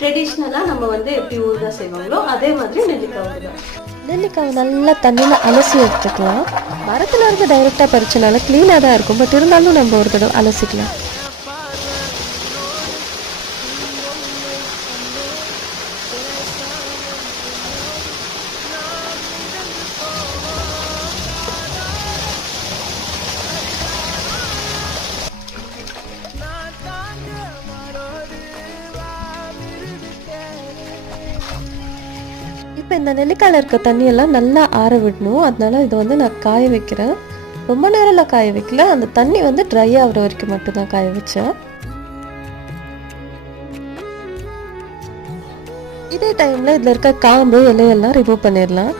ட்ரெடிஷ்னலாக நம்ம வந்து எப்படி ஊறுகாய் செய்வாங்களோ அதே மாதிரி நெல்லிக்காய் ஊறுகாய். நெல்லிக்காவை நல்லா தண்ணியில் அலசி எடுத்துக்கலாம். மரத்தில் இருந்து டைரெக்டாக பறிச்சனால க்ளீனாக தான் இருக்கும், பட் இருந்தாலும் நம்ம ஒரு தடவை அலசிக்கலாம். இப்போ இந்த நெல்லிக்காயில் இருக்க தண்ணியெல்லாம் நல்லா ஆற விடணும். அதனால இதை வந்து நான் காய வைக்கிறேன். ரொம்ப நேரம்லாம் காய வைக்கல, அந்த தண்ணி வந்து ட்ரை ஆகிற வரைக்கும் மட்டும்தான் காய வச்சேன். இதே டைமில் இதில் இருக்க காம்பு இலையெல்லாம் ரிமூவ் பண்ணிடலாம்.